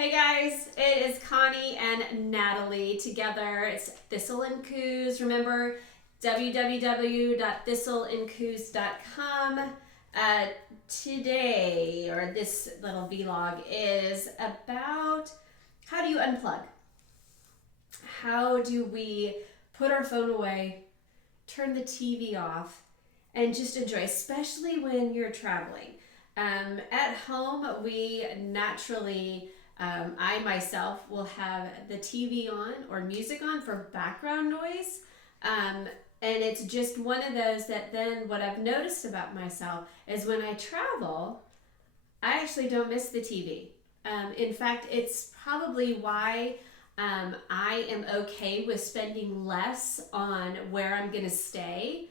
Hey guys, it is Connie and Natalie together. It's Thistle and Coos. Remember, www.thistleandcoos.com. Today, or this little vlog, is about how do you unplug? How do we put our phone away, turn the TV off, and just enjoy, especially when you're traveling. At home, we naturally, I myself will have the TV on or music on for background noise. And it's just one of those that then what I've noticed about myself is when I travel, I actually don't miss the TV. In fact, it's probably why I am okay with spending less on where I'm going to stay.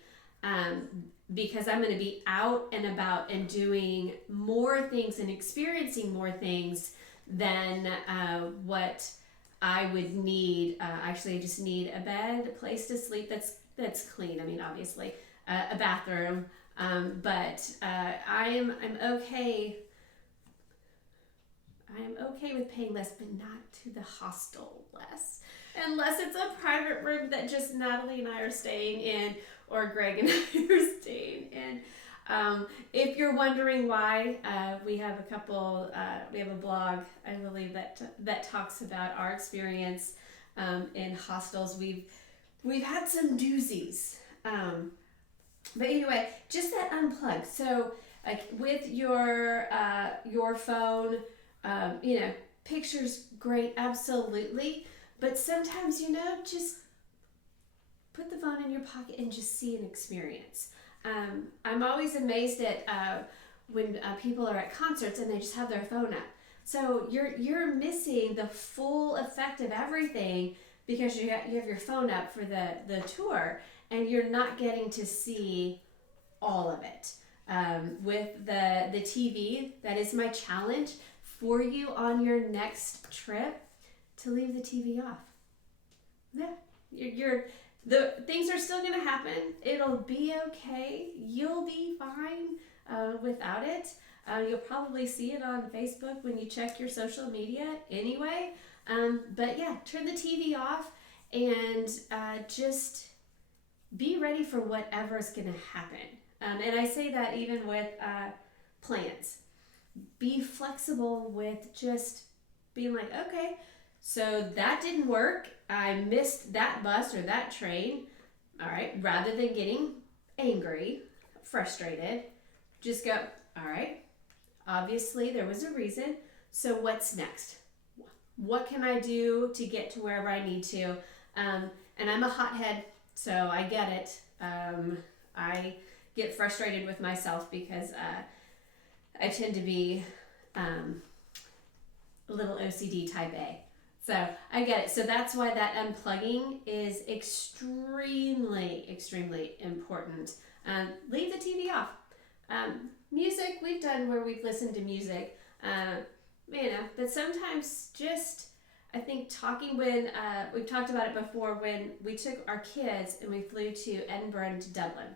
Because I'm going to be out and about and doing more things and experiencing more things than what I would need. Actually, I just need a bed, a place to sleep that's clean. I mean, obviously, a bathroom, but I'm okay. I am okay with paying less, but not to the hostel less. Unless it's a private room that just Natalie and I are staying in, or Greg and I are staying in. If you're wondering why, we have a blog, I believe, that talks about our experience in hostels. We've had some doozies. But anyway, just that unplug. So like with your phone, pictures great, absolutely. But sometimes, just put the phone in your pocket and just see an experience. I'm always amazed at when people are at concerts and they just have their phone up. So you're missing the full effect of everything because you have your phone up for the tour, and you're not getting to see all of it. With the TV, that is my challenge for you on your next trip, to leave the TV off. Yeah, the things are still going to happen. It'll be okay. You'll be fine without it. You'll probably see it on Facebook when you check your social media anyway. But yeah, turn the TV off and just be ready for whatever's going to happen. And I say that even with plans. Be flexible with just being like, okay, so that didn't work. I missed that bus or that train. All right, rather than getting angry, frustrated, just go, all right, obviously there was a reason. So what's next? What can I do to get to wherever I need to? And I'm a hothead, so I get it. I get frustrated with myself because I tend to be a little OCD type A. So I get it. So that's why that unplugging is extremely, extremely important. Leave the TV off. Music, we've done where we've listened to music, but sometimes just, I think talking when, we've talked about it before, when we took our kids and we flew to Edinburgh and to Dublin.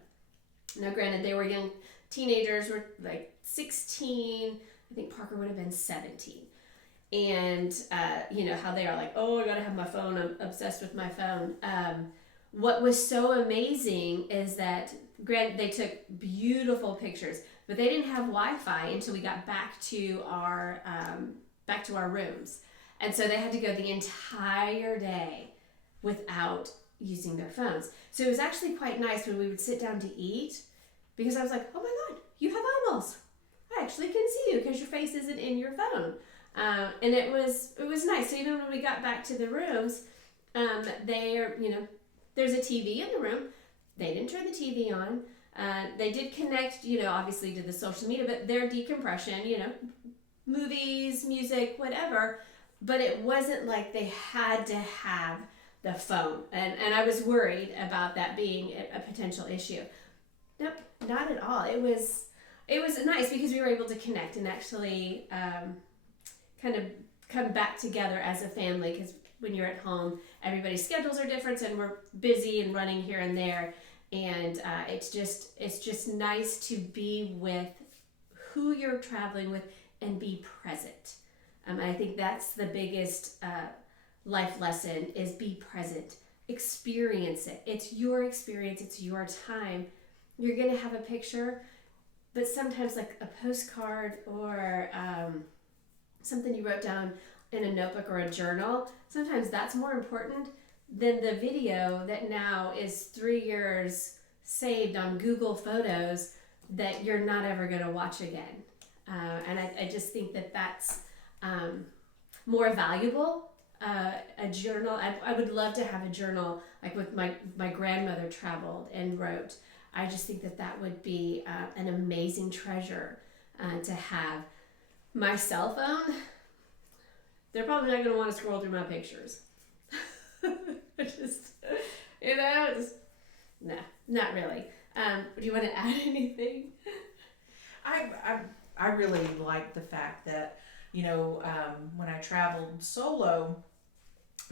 Now, granted, they were young teenagers, were like 16. I think Parker would have been 17. And, how they are like, oh, I gotta have my phone. I'm obsessed with my phone. What was so amazing is that, granted, they took beautiful pictures, but they didn't have Wi-Fi until we got back to our rooms. And so they had to go the entire day without using their phones. So it was actually quite nice when we would sit down to eat, because I was like, oh my God, you have eyeballs. I actually can see you because your face isn't in your phone. And it was nice. So even when we got back to the rooms, there's a TV in the room. They didn't turn the TV on. They did connect, obviously to the social media, but their decompression, movies, music, whatever. But it wasn't like they had to have the phone. And I was worried about that being a potential issue. Nope, not at all. It was nice because we were able to connect and actually kind of come back together as a family, because when you're at home, everybody's schedules are different and we're busy and running here and there. And it's just nice to be with who you're traveling with and be present. I think that's the biggest life lesson is be present. Experience it. It's your experience. It's your time. You're going to have a picture, but sometimes like a postcard or something you wrote down in a notebook or a journal, sometimes that's more important than the video that now is 3 years saved on Google Photos that you're not ever going to watch again. And I just think that that's more valuable. A journal, I would love to have a journal like with my grandmother traveled and wrote. I just think that that would be an amazing treasure to have. My cell phone, they're probably not going to want to scroll through my pictures. Just, no, not really. Do you want to add anything? I really like the fact that, when I traveled solo,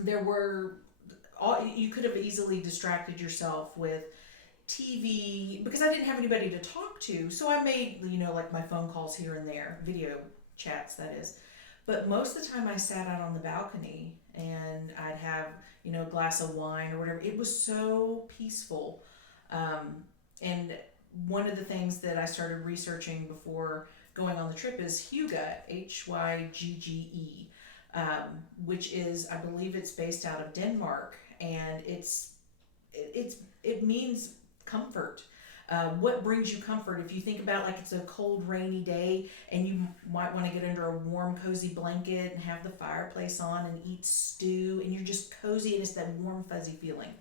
you could have easily distracted yourself with TV because I didn't have anybody to talk to. So I made, like my phone calls here and there, video chats, that is. But most of the time I sat out on the balcony and I'd have, a glass of wine or whatever. It was so peaceful. And one of the things that I started researching before going on the trip is Hygge, Hygge, which is, I believe it's based out of Denmark, and it means comfort. What brings you comfort? If you think about like it's a cold, rainy day and you might want to get under a warm, cozy blanket and have the fireplace on and eat stew and you're just cozy and it's that warm, fuzzy feeling.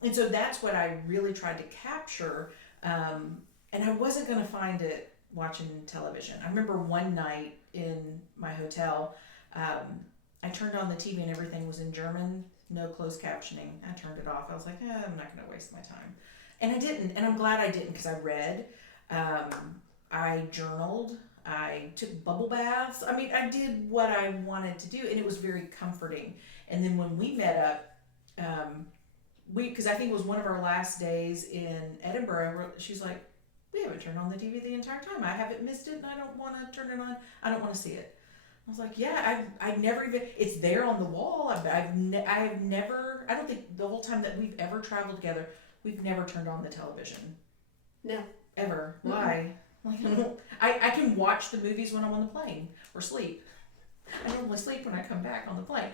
And so that's what I really tried to capture. And I wasn't going to find it watching television. I remember one night in my hotel, I turned on the TV and everything was in German, no closed captioning. I turned it off. I was like, I'm not going to waste my time. And I didn't, and I'm glad I didn't because I read, I journaled, I took bubble baths. I mean, I did what I wanted to do, and it was very comforting. And then when we met up, because I think it was one of our last days in Edinburgh, she's like, we haven't turned on the TV the entire time. I haven't missed it, and I don't want to turn it on. I don't want to see it. I was like, yeah, I've never even, it's there on the wall. I've never, I don't think the whole time that we've ever traveled together, we've never turned on the television. No. Ever. Mm-hmm. Why? Like, I can watch the movies when I'm on the plane or sleep. I normally sleep when I come back on the plane.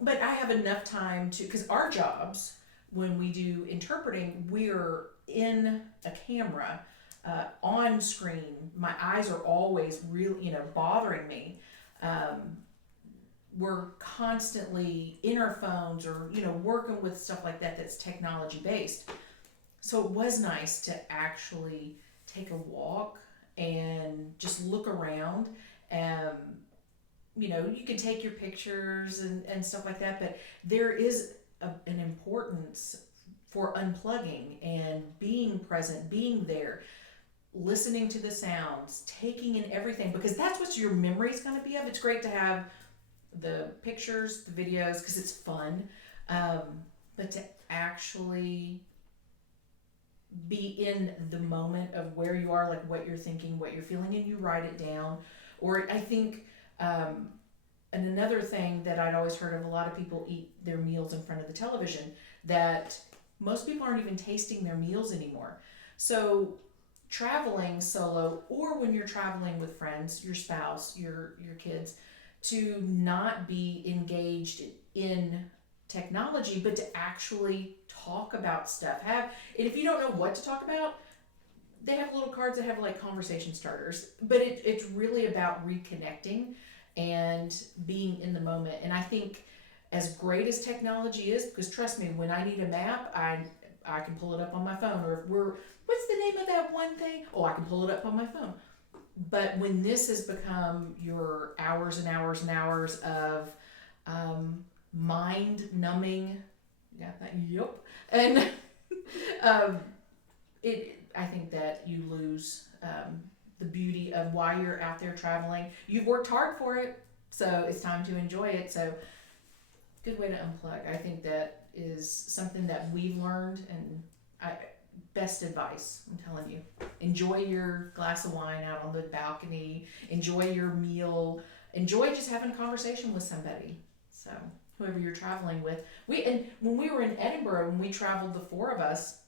But I have enough time to, because our jobs, when we do interpreting, we're in a camera, on screen. My eyes are always really, bothering me. We're constantly in our phones or, working with stuff like that that's technology based. So it was nice to actually take a walk and just look around. You can take your pictures and stuff like that, but there is an importance for unplugging and being present, being there, listening to the sounds, taking in everything, because that's what your memory is going to be of. It's great to have the pictures, the videos, because it's fun, but to actually be in the moment of where you are, like what you're thinking, what you're feeling, and you write it down. Or I think, and another thing that I'd always heard of, a lot of people eat their meals in front of the television, that most people aren't even tasting their meals anymore. So traveling solo, or when you're traveling with friends, your spouse, your kids, to not be engaged in technology, but to actually talk about stuff. And if you don't know what to talk about, they have little cards that have like conversation starters, but it's really about reconnecting and being in the moment. And I think as great as technology is, because trust me, when I need a map, I can pull it up on my phone. Or what's the name of that one thing? Oh, I can pull it up on my phone. But when this has become your hours and hours and hours of mind numbing, and I think that you lose the beauty of why you're out there traveling. You've worked hard for it, so it's time to enjoy it. So good way to unplug. I think that is something that we've learned, and best advice, I'm telling you. Enjoy your glass of wine out on the balcony. Enjoy your meal. enjoy just having a conversation with somebody. So whoever you're traveling with. And when we were in Edinburgh, when we traveled, the four of us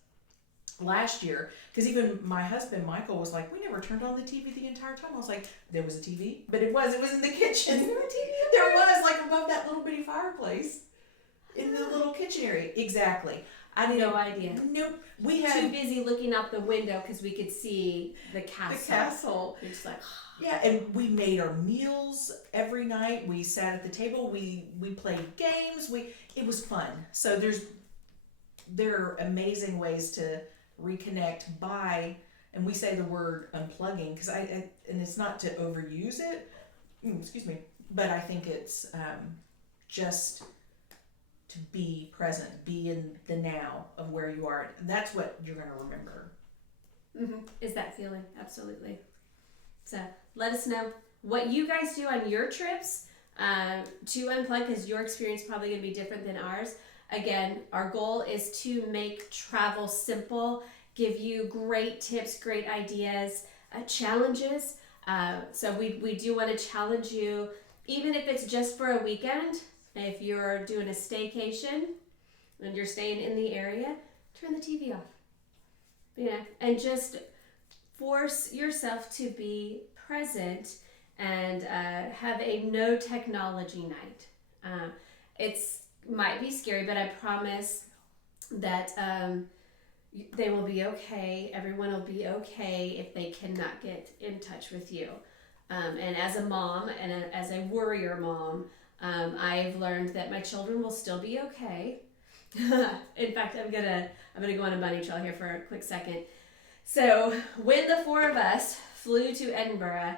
last year, because even my husband Michael was like, we never turned on the TV the entire time. I was like, there was a TV, but it was in the kitchen. Is there a TV? There was, like, above that little bitty fireplace in the little kitchen area. Exactly. I didn't No idea. Nope. We Too had busy looking out the window because we could see the castle. the castle. You're just like, Yeah, and we made our meals every night. We sat at the table. We played games. It was fun. So there are amazing ways to reconnect by, and we say the word unplugging because and it's not to overuse it. Excuse me, but I think it's just to be present, be in the now of where you are. And that's what you're going to remember. Is that feeling? Absolutely. So let us know what you guys do on your trips to unplug, because your experience is probably going to be different than ours. Again, our goal is to make travel simple, give you great tips, great ideas, challenges. So we do want to challenge you, even if it's just for a weekend. If you're doing a staycation and you're staying in the area, turn the TV off. And just force yourself to be present and have a no technology night. It's might be scary, but I promise that they will be okay. Everyone will be okay if they cannot get in touch with you. And as a mom and as a worrier mom, I've learned that my children will still be okay. In fact, I'm gonna go on a bunny trail here for a quick second. So when the four of us flew to Edinburgh,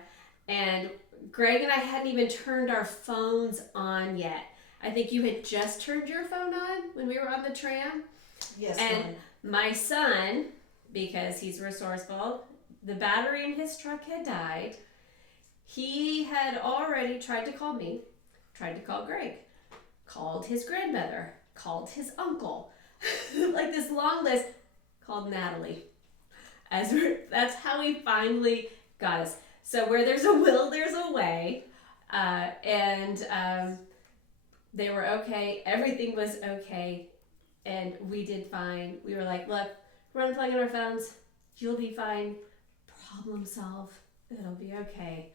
and Greg and I hadn't even turned our phones on yet. I think you had just turned your phone on when we were on the tram. Yes. And my son, because he's resourceful, the battery in his truck had died. He had already tried to call me, tried to call Greg, called his grandmother, called his uncle, like this long list, called Natalie. That's how he finally got us. So where there's a will, there's a way. They were okay. Everything was okay. And we did fine. We were like, look, we're unplugging our phones. You'll be fine. Problem solve. It'll be okay.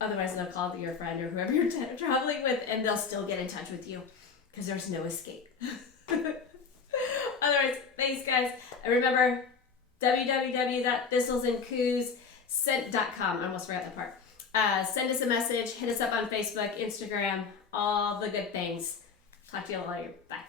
Otherwise, they'll call your friend or whoever you're traveling with, and they'll still get in touch with you because there's no escape. Otherwise, thanks, guys. And remember, www.thistlesandcoos.com. I almost forgot that part. Send us a message. Hit us up on Facebook, Instagram, all the good things. Talk to you later. Bye.